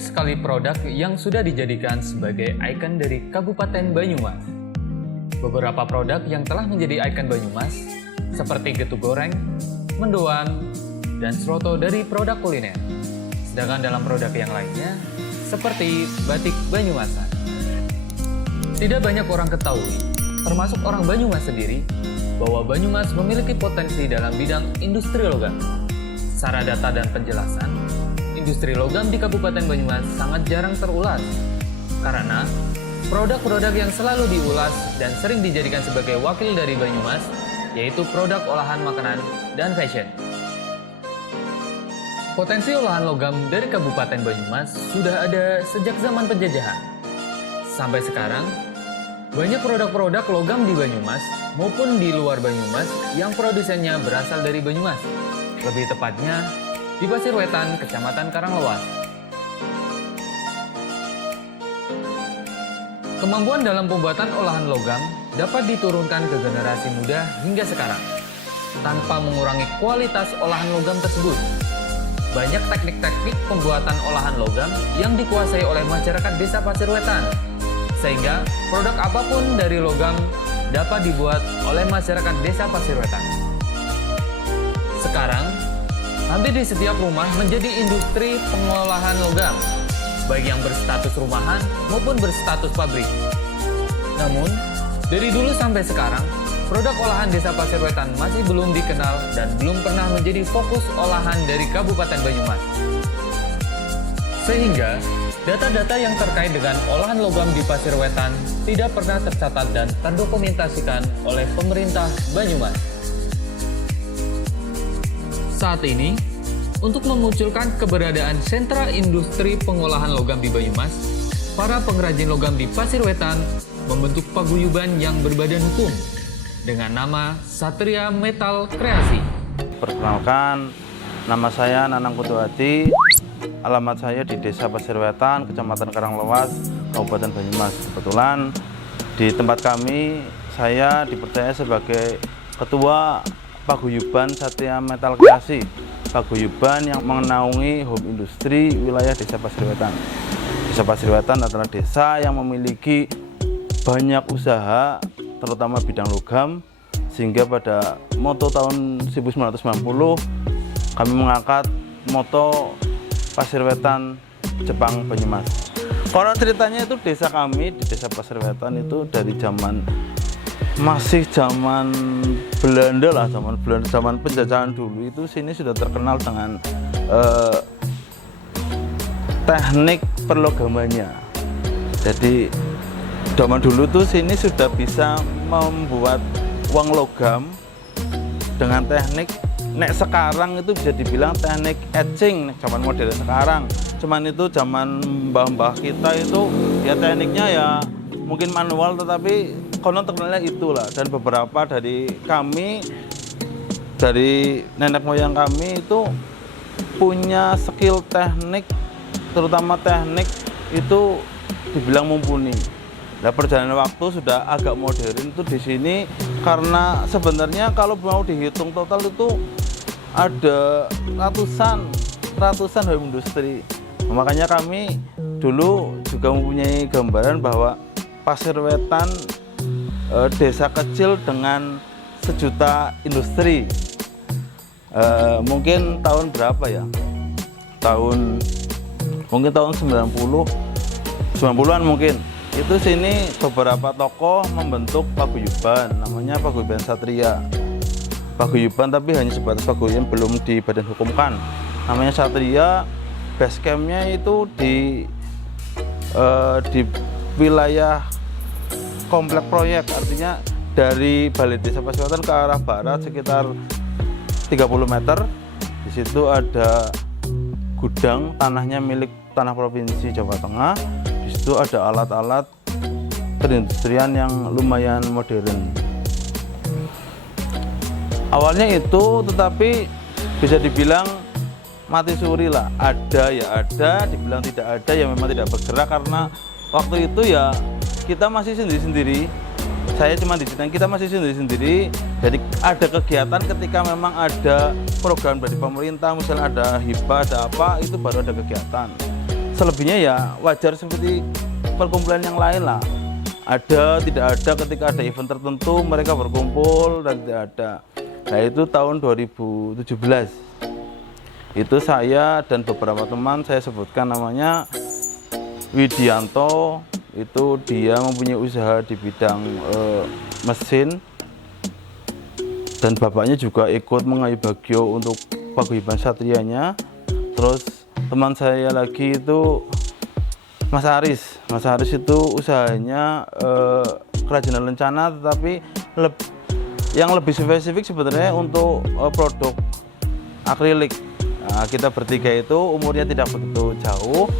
Banyak sekali produk yang sudah dijadikan sebagai ikon dari Kabupaten Banyumas. Beberapa produk yang telah menjadi ikon Banyumas seperti getuk goreng, mendoan, dan seroto dari produk kuliner. Sedangkan dalam produk yang lainnya seperti batik Banyumasan. Tidak banyak orang ketahui, termasuk orang Banyumas sendiri, bahwa Banyumas memiliki potensi dalam bidang industri logam. Secara data dan penjelasan, industri logam di Kabupaten Banyumas sangat jarang terulas karena produk-produk yang selalu diulas dan sering dijadikan sebagai wakil dari Banyumas yaitu produk olahan makanan dan fashion. Potensi olahan logam dari Kabupaten Banyumas sudah ada sejak zaman penjajahan. Sampai sekarang, banyak produk-produk logam di Banyumas maupun di luar Banyumas yang produsennya berasal dari Banyumas. Lebih tepatnya, di Pasir Wetan, Kecamatan Karanglewas. Kemampuan dalam pembuatan olahan logam dapat diturunkan ke generasi muda hingga sekarang, tanpa mengurangi kualitas olahan logam tersebut. Banyak teknik-teknik pembuatan olahan logam yang dikuasai oleh masyarakat Desa Pasir Wetan, sehingga produk apapun dari logam dapat dibuat oleh masyarakat Desa Pasir Wetan. Sekarang, hampir di setiap rumah menjadi industri pengolahan logam, baik yang berstatus rumahan maupun berstatus pabrik. Namun, dari dulu sampai sekarang, produk olahan Desa Pasir Wetan masih belum dikenal dan belum pernah menjadi fokus olahan dari Kabupaten Banyumas. Sehingga, data-data yang terkait dengan olahan logam di Pasir Wetan tidak pernah tercatat dan terdokumentasikan oleh pemerintah Banyumas. Saat ini, untuk memunculkan keberadaan sentra industri pengolahan logam di Banyumas, para pengrajin logam di Pasir Wetan membentuk paguyuban yang berbadan hukum dengan nama Satria Metal Kreasi. Perkenalkan, nama saya Nanang Putuhati, alamat saya di Desa Pasir Wetan, Kecamatan Karanglewas, Kabupaten Banyumas. Kebetulan di tempat kami, saya dipercaya sebagai Ketua Paguyuban Satria Metal Kreasi, paguyuban yang menaungi home industri wilayah Desa Pasir Wetan. Desa Pasir Wetan adalah desa yang memiliki banyak usaha, terutama bidang logam, sehingga pada moto tahun 1990 kami mengangkat moto Pasir Wetan Jepang Banyumas. Konon ceritanya itu desa kami di Desa Pasir Wetan itu dari masih zaman Belanda lah, zaman penjajahan dulu itu sini sudah terkenal dengan teknik perlogamannya. Jadi zaman dulu tuh sini sudah bisa membuat uang logam dengan teknik sekarang itu bisa dibilang teknik etching zaman modern sekarang. Cuman itu zaman mbah-mbah kita itu ya tekniknya ya mungkin manual, tetapi konon terkenalnya itulah. Dan beberapa dari kami, dari nenek moyang kami itu punya skill teknik, terutama teknik itu dibilang mumpuni. Nah, perjalanan waktu sudah agak modern itu di sini karena sebenarnya kalau mau dihitung total itu ada ratusan home industri. Makanya kami dulu juga mempunyai gambaran bahwa Pasir Wetan desa kecil dengan 1 juta industri. Mungkin tahun berapa ya? Mungkin tahun 90-an mungkin. Itu sini beberapa tokoh membentuk paguyuban, namanya Paguyuban Satria. Paguyuban tapi hanya sebatas paguyuban, belum dibadan-hukumkan. Namanya Satria, base campnya itu di wilayah komplek proyek, artinya dari Balai Desa Pasir Wetan ke arah barat sekitar 30 meter. Di situ ada gudang, tanahnya milik Tanah Provinsi Jawa Tengah. Di situ ada alat-alat perindustrian yang lumayan modern. Awalnya itu, tetapi bisa dibilang mati suri lah. Ada ya ada, dibilang tidak ada ya memang tidak bergerak karena waktu itu ya kita masih sendiri-sendiri. Saya cuma diceritain kita masih sendiri-sendiri. Jadi ada kegiatan ketika memang ada program dari pemerintah, misalnya ada hibah, ada apa, itu baru ada kegiatan. selebihnya ya wajar seperti perkumpulan yang lain lah. Ada, tidak ada, ketika ada event tertentu mereka berkumpul dan tidak ada. Nah itu tahun 2017. Itu saya dan beberapa teman, saya sebutkan namanya Widianto, itu dia mempunyai usaha di bidang mesin, dan bapaknya juga ikut mengayu bagio untuk paguyuban satrianya. Terus teman saya lagi itu Mas Aris itu usahanya kerajinan lencana, tetapi yang lebih spesifik sebenarnya untuk produk akrilik. Nah, kita bertiga itu umurnya tidak begitu jauh.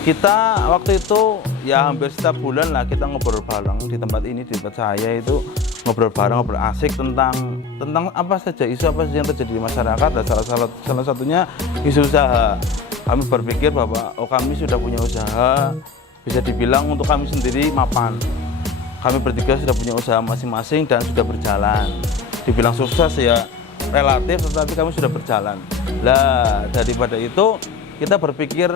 Kita waktu itu ya hampir setiap bulan lah kita ngobrol bareng di tempat ini, di tempat saya itu ngobrol bareng, ngobrol asik tentang apa saja, isu apa saja yang terjadi di masyarakat. Dan salah satunya isu usaha. Kami berpikir bahwa kami sudah punya usaha, bisa dibilang untuk kami sendiri mapan. Kami bertiga sudah punya usaha masing-masing dan sudah berjalan. Dibilang sukses ya relatif, tetapi kami sudah berjalan. Lah daripada itu kita berpikir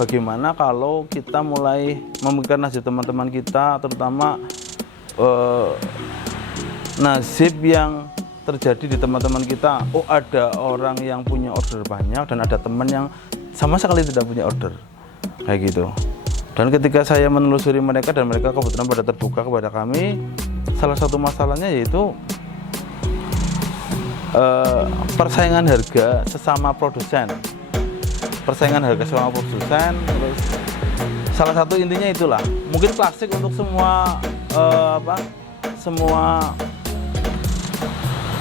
bagaimana kalau kita mulai memikirkan nasib teman-teman kita, terutama nasib yang terjadi di teman-teman kita. Oh, ada orang yang punya order banyak dan ada teman yang sama sekali tidak punya order, kayak gitu. Dan ketika saya menelusuri mereka dan mereka kebetulan pada terbuka kepada kami, salah satu masalahnya yaitu persaingan harga sesama produsen. Persaingan harga sesama produsen, terus salah satu intinya itulah. Mungkin klasik untuk semua semua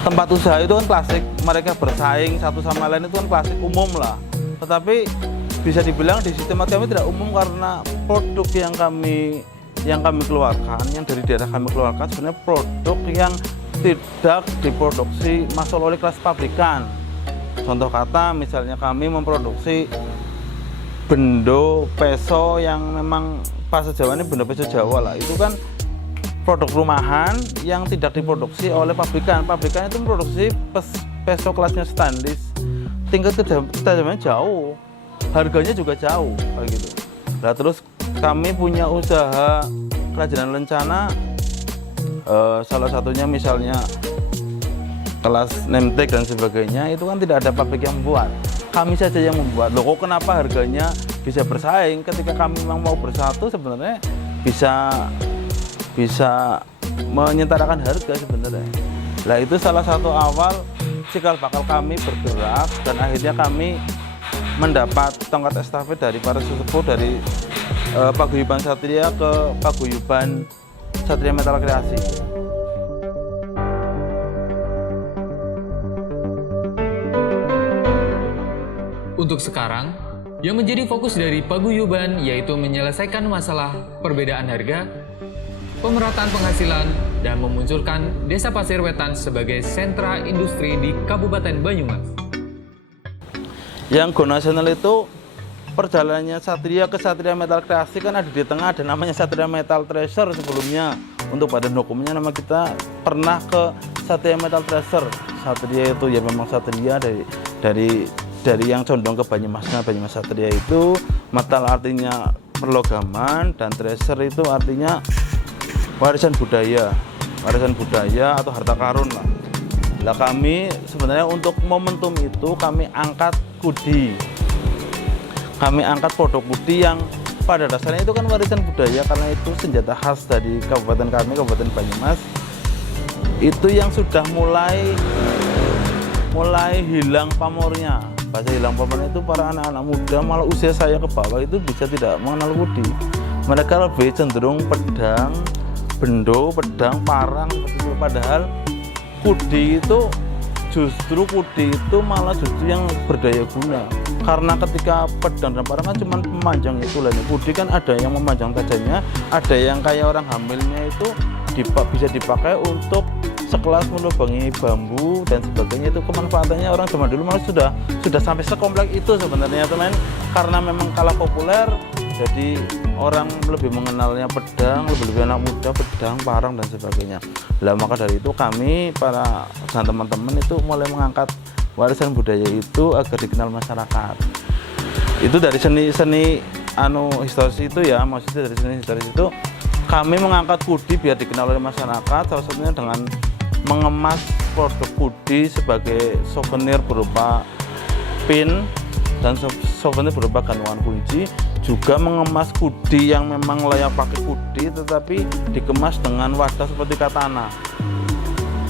tempat usaha itu kan klasik, mereka bersaing satu sama lain itu kan klasik umum lah. Tetapi bisa dibilang di sistem kami tidak umum karena produk yang kami keluarkan, yang dari daerah kami keluarkan sebenarnya produk yang tidak diproduksi masuk oleh kelas pabrikan. Contoh kata misalnya kami memproduksi bendo peso yang memang bahasa Jawa ini bendo peso Jawa lah, itu kan produk rumahan yang tidak diproduksi oleh pabrikan. Pabrikan itu memproduksi peso kelasnya stainless, tingkat ketajamannya jauh, harganya juga jauh kayak gitu. Nah terus kami punya usaha kerajinan lencana, salah satunya misalnya kelas nemtek dan sebagainya, itu kan tidak ada pabrik yang membuat, kami saja yang membuat. Loh kok kenapa harganya bisa bersaing? Ketika kami memang mau bersatu sebenarnya bisa menyetarakan harga sebenarnya. Nah itu salah satu awal cikal bakal kami bergerak, dan akhirnya kami mendapat tongkat estafet dari para sesepuh dari paguyuban Satria ke paguyuban Satria Metal Kreasi. Untuk sekarang, yang menjadi fokus dari paguyuban yaitu menyelesaikan masalah perbedaan harga, pemerataan penghasilan, dan memunculkan Desa Pasir Wetan sebagai sentra industri di Kabupaten Banyumas. Yang go nasional itu perjalanannya Satria ke Satria Metal Kreasi kan ada di tengah, ada namanya Satria Metal Treasure sebelumnya. Untuk badan hukumnya nama kita pernah ke Satria Metal Treasure. Satria itu ya memang Satria dari yang condong ke Banyumasnya, Banyumas Satria itu. Metal artinya perlogaman, dan treasure itu artinya warisan budaya atau harta karun lah. Nah kami sebenarnya untuk momentum itu kami angkat kudi, kami angkat produk kudi yang pada dasarnya itu kan warisan budaya, karena itu senjata khas dari kabupaten kami, Kabupaten Banyumas. Itu yang sudah mulai hilang pamornya. Bahasa hilang pamornya itu para anak-anak muda, malah usia saya ke bawah itu bisa tidak mengenal kudi. Mereka lebih cenderung pedang, bendo, pedang, parang seperti itu. Padahal kudi itu malah justru yang berdaya guna. Karena ketika pedang dan parang kan cuma memanjang itu lah. Kudi kan ada yang memanjang tajamnya, ada yang kayak orang hamilnya itu bisa dipakai untuk sekelas melubangi bambu dan sebagainya. Itu kemanfaatannya orang zaman dulu malah sudah sampai sekompleks itu sebenarnya teman. Karena memang kalah populer, jadi orang lebih mengenalnya pedang, lebih anak muda pedang, parang dan sebagainya. Lah maka dari itu kami dan teman-teman itu mulai mengangkat warisan budaya itu agar dikenal masyarakat. Itu dari seni historis itu ya, maksudnya dari seni historis itu kami mengangkat kudi biar dikenal oleh masyarakat, salah satunya dengan mengemas produk kudi sebagai souvenir berupa pin dan souvenir berupa gantungan kunci, juga mengemas kudi yang memang layak pakai kudi tetapi dikemas dengan wadah seperti katana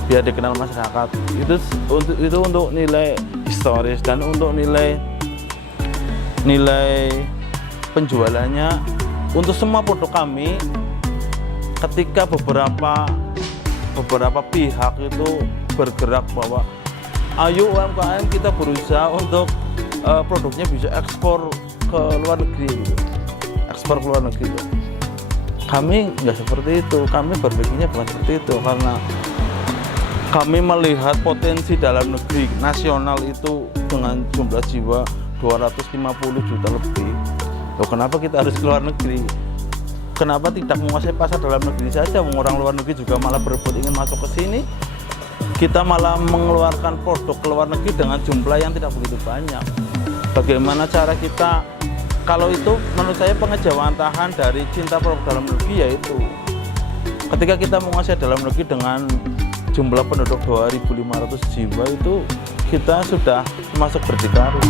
biar dikenal masyarakat. Itu untuk nilai historis, dan untuk nilai penjualannya untuk semua produk kami, ketika beberapa pihak itu bergerak bahwa ayo UMKM kita berusaha untuk produknya bisa ekspor ke luar negeri gitu. Ekspor ke luar negeri gitu. Kami nggak seperti itu, kami berpikirnya bukan seperti itu, karena kami melihat potensi dalam negeri nasional itu dengan jumlah jiwa 250 juta lebih. Loh, kenapa kita harus ke luar negeri? Kenapa tidak menguasai pasar dalam negeri saja? Orang luar negeri juga malah berebut ingin masuk ke sini. Kita malah mengeluarkan produk ke luar negeri dengan jumlah yang tidak begitu banyak. Bagaimana cara kita, kalau itu menurut saya pengejawantahan dari cinta produk dalam negeri, yaitu ketika kita menguasai dalam negeri dengan jumlah penduduk 2.500 jiwa, itu kita sudah masuk berdikari.